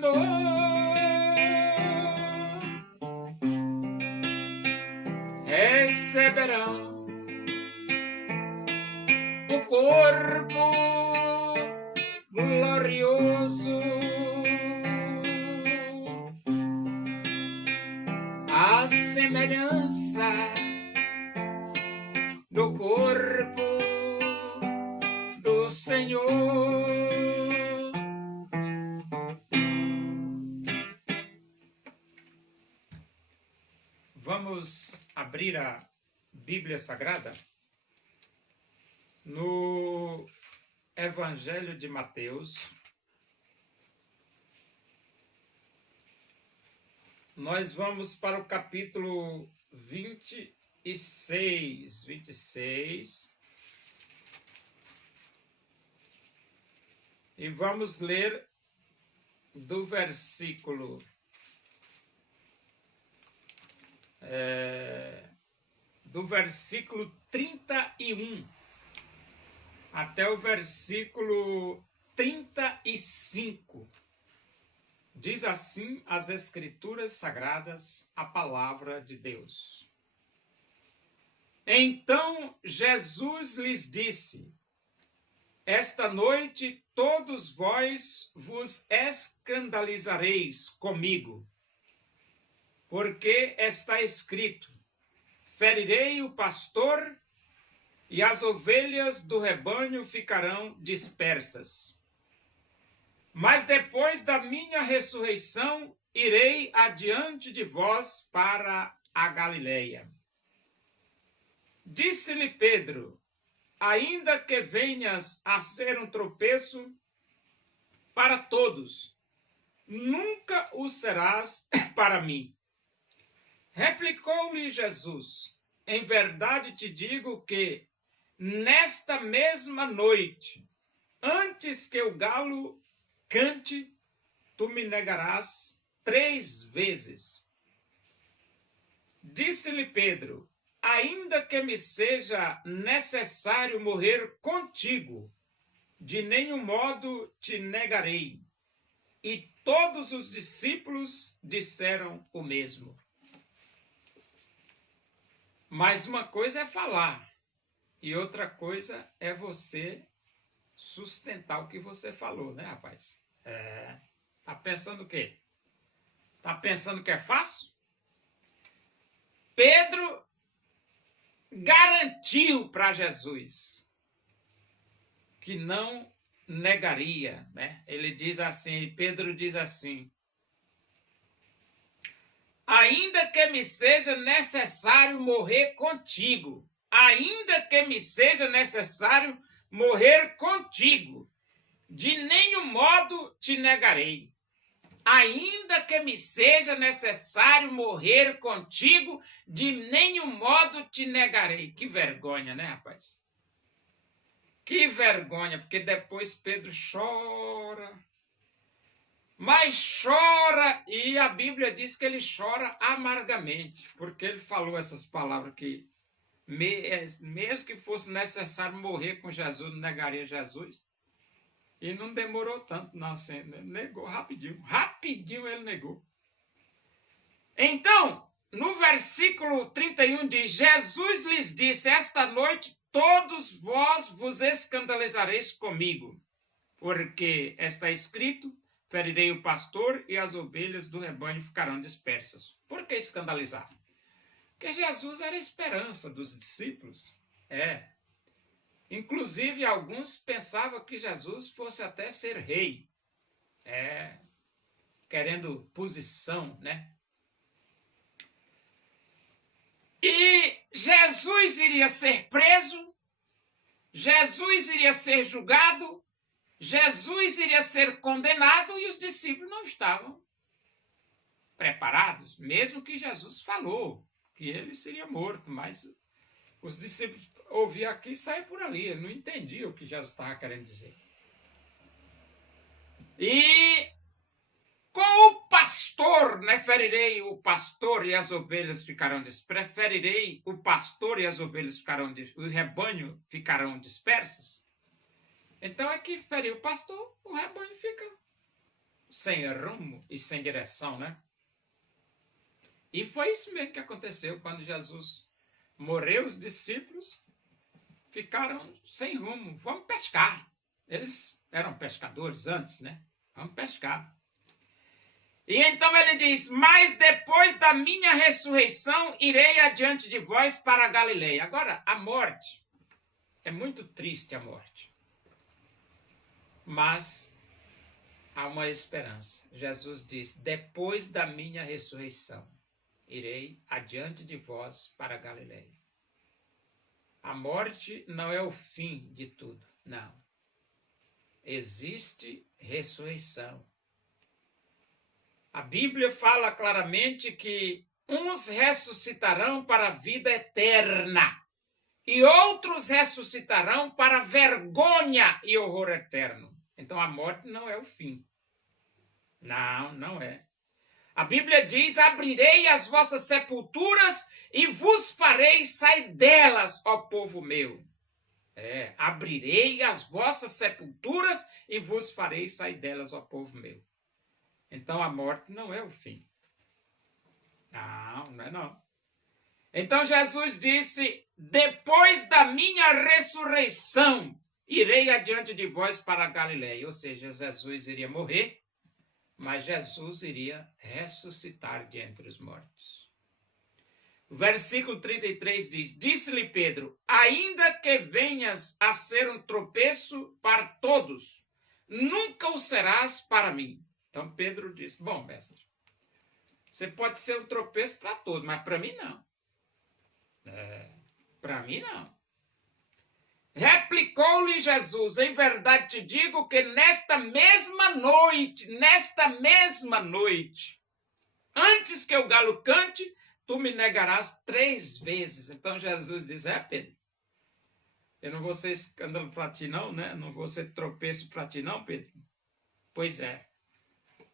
Senhor receberão o corpo glorioso, a semelhança do corpo do Senhor. Vamos abrir a Bíblia Sagrada no Evangelho de Mateus. Nós vamos para o capítulo 26. E vamos ler do versículo 31 até o versículo 35. Diz assim as Escrituras Sagradas, a palavra de Deus. Então Jesus lhes disse: esta noite todos vós vos escandalizareis comigo, porque está escrito: ferirei o pastor e as ovelhas do rebanho ficarão dispersas. Mas depois da minha ressurreição, irei adiante de vós para a Galileia. Disse-lhe Pedro: ainda que venhas a ser um tropeço para todos, nunca o serás para mim. Replicou-lhe Jesus: em verdade te digo que, nesta mesma noite, antes que o galo cante, tu me negarás 3 vezes. Disse-lhe Pedro: ainda que me seja necessário morrer contigo, de nenhum modo te negarei. E todos os discípulos disseram o mesmo. Mas uma coisa é falar, e outra coisa é você sustentar o que você falou, né, rapaz? Tá pensando o quê? Tá pensando que é fácil? Pedro garantiu para Jesus que não negaria, né? Ele diz assim, Pedro diz assim: ainda que me seja necessário morrer contigo, ainda que me seja necessário morrer contigo, de nenhum modo te negarei. Ainda que me seja necessário morrer contigo, de nenhum modo te negarei. Que vergonha, né, rapaz? Que vergonha, porque depois Pedro chora. Mas chora, e a Bíblia diz que ele chora amargamente, porque ele falou essas palavras que, mesmo que fosse necessário morrer com Jesus, não negaria Jesus. E não demorou tanto, não, assim, ele negou rapidinho. Rapidinho ele negou. Então, no versículo 31 diz: Jesus lhes disse: esta noite todos vós vos escandalizareis comigo, porque está escrito: ferirei o pastor e as ovelhas do rebanho ficarão dispersas. Por que escandalizar? Porque Jesus era a esperança dos discípulos. Inclusive, alguns pensavam que Jesus fosse até ser rei. Querendo posição, né? E Jesus iria ser preso, Jesus iria ser julgado, Jesus iria ser condenado, e os discípulos não estavam preparados, mesmo que Jesus falou que ele seria morto, mas os discípulos ouviam aqui e saíam por ali, ele não entendia o que Jesus estava querendo dizer. E com o pastor, né, ferirei o pastor e as ovelhas ficarão dispersas. Preferirei o pastor e as ovelhas ficarão o rebanho ficarão dispersas. Então é que ferir o pastor, o rebanho fica sem rumo e sem direção, né? E foi isso mesmo que aconteceu quando Jesus morreu, os discípulos ficaram sem rumo. Vamos pescar. Eles eram pescadores antes, né? Vamos pescar. E então ele diz, mas depois da minha ressurreição, irei adiante de vós para a Galileia. Agora, a morte, é muito triste a morte. Mas há uma esperança. Jesus diz, depois da minha ressurreição, irei adiante de vós para a Galileia. A morte não é o fim de tudo, não. Existe ressurreição. A Bíblia fala claramente que uns ressuscitarão para a vida eterna e outros ressuscitarão para vergonha e horror eterno. Então a morte não é o fim. Não, não é. A Bíblia diz, abrirei as vossas sepulturas e vos farei sair delas, ó povo meu. Abrirei as vossas sepulturas e vos farei sair delas, ó povo meu. Então a morte não é o fim. Não, não é não. Então Jesus disse, depois da minha ressurreição, irei adiante de vós para a Galileia. Ou seja, Jesus iria morrer, mas Jesus iria ressuscitar de entre os mortos. O versículo 33 diz, disse-lhe Pedro, ainda que venhas a ser um tropeço para todos, nunca o serás para mim. Então Pedro disse, bom, mestre, você pode ser um tropeço para todos, mas para mim não. Para mim não. Replicou-lhe Jesus, em verdade te digo que nesta mesma noite, antes que o galo cante, tu me negarás 3 vezes. Então Jesus diz, Pedro, eu não vou ser escândalo para ti não, né? Não vou ser tropeço para ti não, Pedro. Pois é.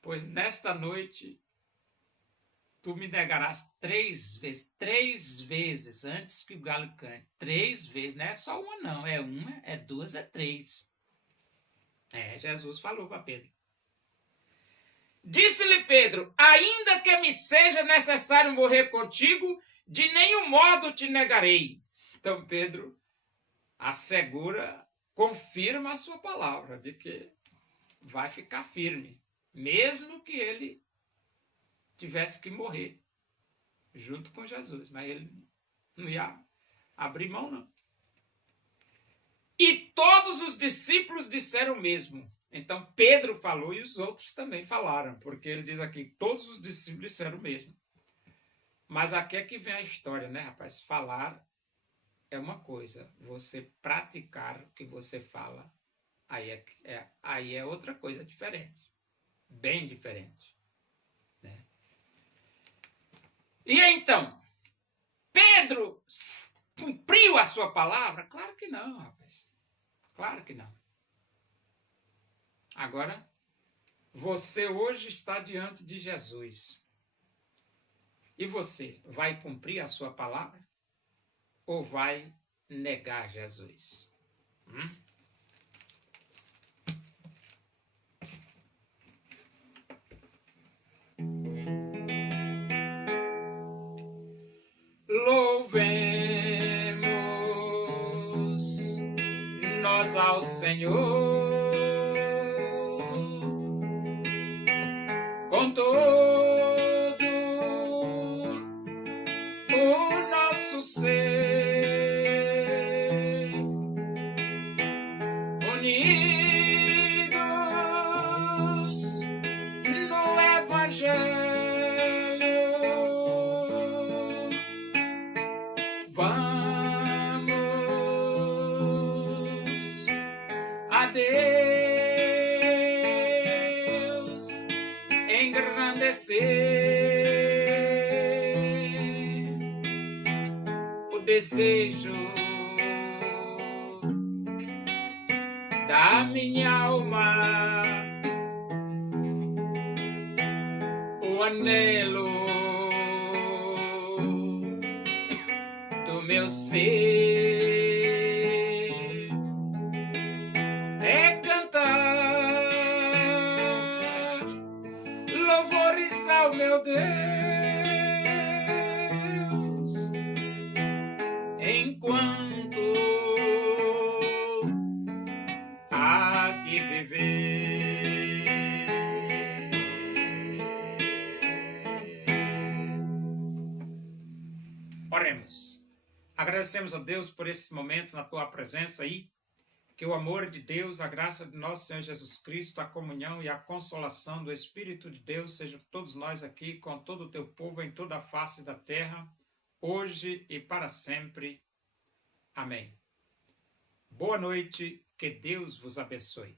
Pois nesta noite, tu me negarás 3 vezes. 3 vezes antes que o galo cante. 3 vezes. Não é só uma não. É uma, é 2, é 3. Jesus falou para Pedro. Disse-lhe Pedro, ainda que me seja necessário morrer contigo, de nenhum modo te negarei. Então Pedro assegura, confirma a sua palavra de que vai ficar firme, mesmo que ele tivesse que morrer junto com Jesus, mas ele não ia abrir mão, não. E todos os discípulos disseram o mesmo. Então Pedro falou e os outros também falaram, porque ele diz aqui, todos os discípulos disseram o mesmo. Mas aqui é que vem a história, né, rapaz? Falar é uma coisa, você praticar o que você fala, aí é outra coisa diferente, bem diferente. Né? E então, Pedro cumpriu a sua palavra? Claro que não, rapaz. Claro que não. Agora, você hoje está diante de Jesus. E você vai cumprir a sua palavra? Ou vai negar Jesus? Louvemos nós ao Senhor com todo o nosso ser, unidos no Evangelho, vamos a Deus engrandecer. O desejo da minha alma, o anelo do meu ser é cantar Oremos. Agradecemos a Deus por esses momentos na tua presença aí, que o amor de Deus, a graça de nosso Senhor Jesus Cristo, a comunhão e a consolação do Espírito de Deus sejam todos nós aqui, com todo o teu povo em toda a face da terra, hoje e para sempre. Amém. Boa noite, que Deus vos abençoe.